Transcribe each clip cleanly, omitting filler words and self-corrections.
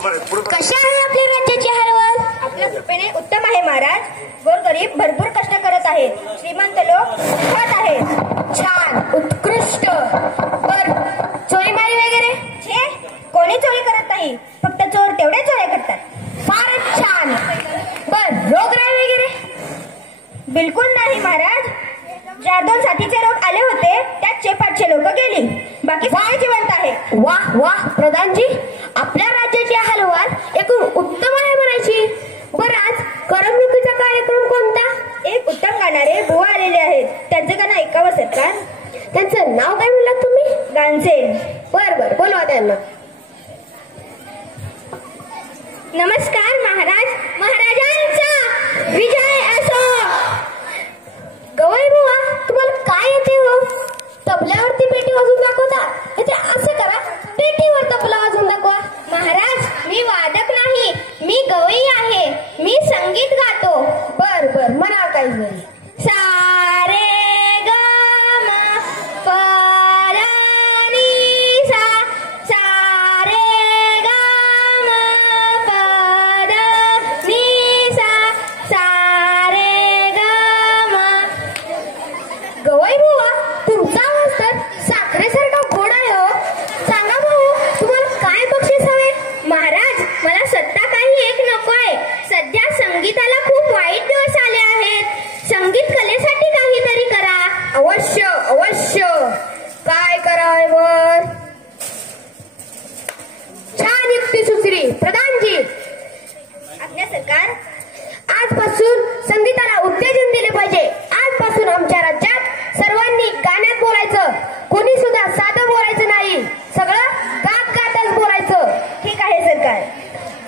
कशा आहे आपल्या राज्याची हालचाल? आपल्या कृपेने उत्तम आहे महाराज. गोरगरीब भरपूर कष्ट करत आहेत. श्रीमंत लोक सुखात आहेत. छान, उत्कृष्ट. बर, चोरीमारी वगैरे? छे, कोणी चोरी करत नाही. फक्त चोर तेवढे चोऱ्या करतात. फारच छान. बर, रोगराई वगैरे? बिलकुल नाही महाराज. ज्या 2 साथीचे रोग आले होते त्यात 500 लोक गेली. बाकी सगळे जिवंत आहे. वाह वाह प्रधानजी, आपल्या राज्याची हालचाल एकूण उत्तम आहे म्हणायची. बरं, आज करमणुकीचा कार्यक्रम कोणता? एक उत्तम गाणारे बुवा आलेले आहेत. त्यांचे गाणं ऐकावं सरकार. त्यांचं नाव काय म्हणलात तुम्ही? गानसेन. बर बर, बोलवा त्यांना. नमस्कार महाराज. महाराजांचा विजय असो. गवई बुवा, तुम्हाला काय येते हो? तबल्यावरती पेटी वाजवून दाखवता. येते असं करा, पेटीवर तबला वाजवून दाखवा. महाराज, मी वादक नाही, मी गवई आहे. मी संगीत गातो. बर बर, म्हणा काही जरी. सा रे ग म प ला नी सा. सा रे ग म प ला नी सा. सा रे ग म. गवई बुवा, तुमचा आवाज तर साखरेसारखा गोड आहे हो. सांगा भाऊ, तुम्हाला काय बक्षीस हवे? महाराज, मला सत्ता काही एक नकोय. सध्या संगीताला खूप वाईट दिवस आले आहेत. संगीत कलेसाठी काहीतरी करा. अवश्य अवश्य. काय करावं? छान युक्ती सुचली प्रधानजी. आज्ञा सरकार. आजपासून संगीताला उत्तेजन दिले पाहिजे. आजपासून आमच्या राज्यात सर्वांनी गाण्यात बोलायचं. कोणी सुद्धा साधं बोलायचं नाही. सगळं गात गातच बोलायचं. ठीक आहे सरकार.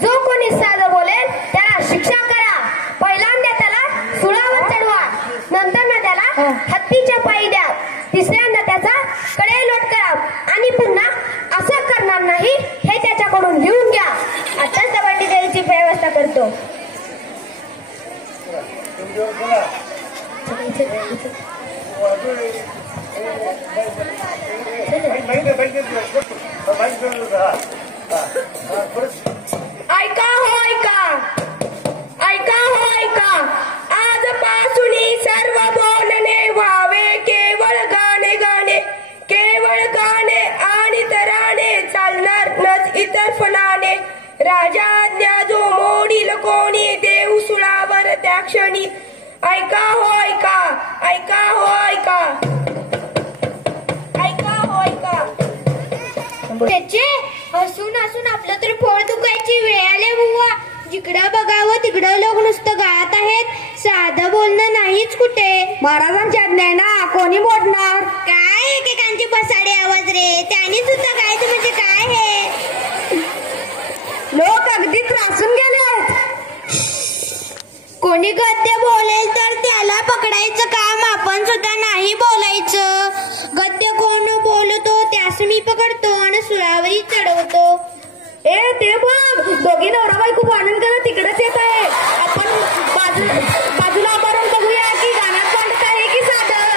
जो कोणी साधं बोलेल त्याला शिक्षा करा. पहिल्यांदा त्याला सुळावर चढवा, नंतर त्याला हत्तीच्या पायी द्या, तिसऱ्यांदा त्याचा कडेलोट करा आणि पुन्हा असं करणार नाही हे त्याच्याकडून लिहून घ्या. आताच दबंडी द्यायची व्यवस्था करतो. ऐका हो ऐका, ऐका हो ऐका. आजपासून सर्व बोलणे व्हावे केवळ गाणे गाणे. केवळ गाणे आणि तराणे, चालणार नच इतर फलाने. राजाज्ञा जो मोडील कोणी, देऊ सुळावर त्या क्षणी. ऐका हो ऐका, ऐका हो ऐका, ऐका हो ऐका. त्याचे हसून हसून आपलं तरी पोळ दुखायची वेळ आली बुवा. जिकडं बघावं तिकडं लोक नुसतं गात आहेत. साधं बोलणं नाहीच कुठे. महाराजांची आज्ञा आहे ना, कोणी मोडणार? काय एकेकांची बसाडे आवाज रे. त्यांनी सुद्धा गायचं म्हणजे काय हे? लोक अगदी त्रासून गेले आहेत. कोणी गद्य बोलेल तर त्याला पकडायचं काम आपण सुद्धा नाही बोलायचं. गद्य कोण बोलतो त्यास मी पकडतो आणि सुळावरी चढवतो. ए ते बघ, दोघी नवरा बायको भांडण करत तिकडेच येत आहे. आपण बाजूला उभारून बघूया की गाण्यात भांडत आहे की साधं.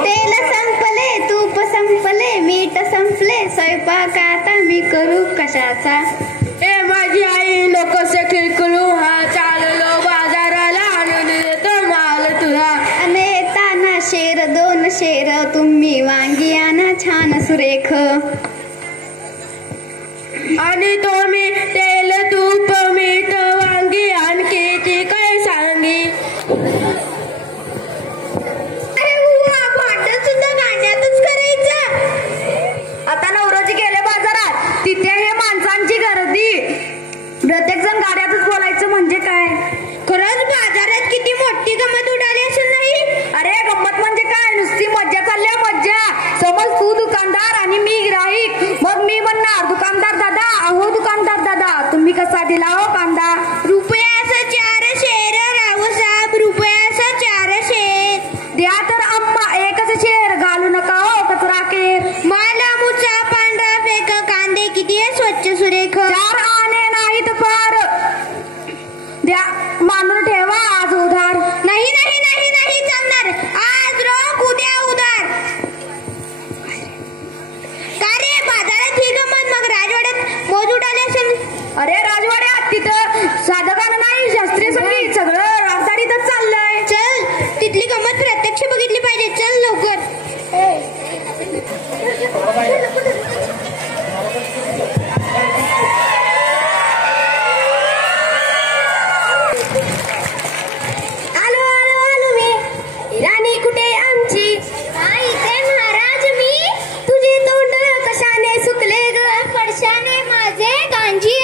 तेल संपले, तूप संपले, मीठ संपले, स्वयंपाक आता मी करू कशाचा? ए माझी आई नको खिळखिळू, हा चाललो बाजाराला आणून देतो माल तुला. येताना शेर 2 शेर, तुम्ही वांगी आणा छान सुरेख. आणि तो मी तेल तूप मीठ वांगी आणखी ती काय सांगी. आता नवरोजी गेले बाजारात, तिथे हे माणसांची गर्दी. प्रत्येक जण गाड्यातच बोलायचं म्हणजे काय? खरंच बाजारात किती मोठी गंमत उडाली असेल नाही? अरे गंमत म्हणजे काय, नुसती मज्जा चालल्या मज्जा. समज तू दुकानदार आणि मी गिराईक, मग मी म्हणणार दुकानदार दादा, अहो दुकानदार दादा, तुम्ही कसा दिला हो कांदा? रुपयाचं 400 रावसाहेब, रुपयाचं 400. द्या तर अम्मा एकच शेर, घालू नका हो कचरा केर. मला मुचा पांढरा फेक, कांदे किती आहे स्वच्छ सुरेख. 4 आणे नाहीत फार, द्या मानून ठेवा आज उधार. नाही नाही नाही नाही चालणार, आज रोख उद्या उधार. का रे बाजारात ही गंमत, मग राजवाड्यात मोज उडाले असेल. अरे राजवाड्यात तिथं साधं गाणं नाही, शास्त्रीय संगीत, सगळं राजदारीतच चाललंय. चल तिथली गंमत प्रत्यक्ष बघितली पाहिजे, चल लवकर. आलो आलो आलो मी, राणी कुठे आमची? इथे महाराज मी. तुझे तोंड कशाने सुकले ग? पडशाने माझे गांजी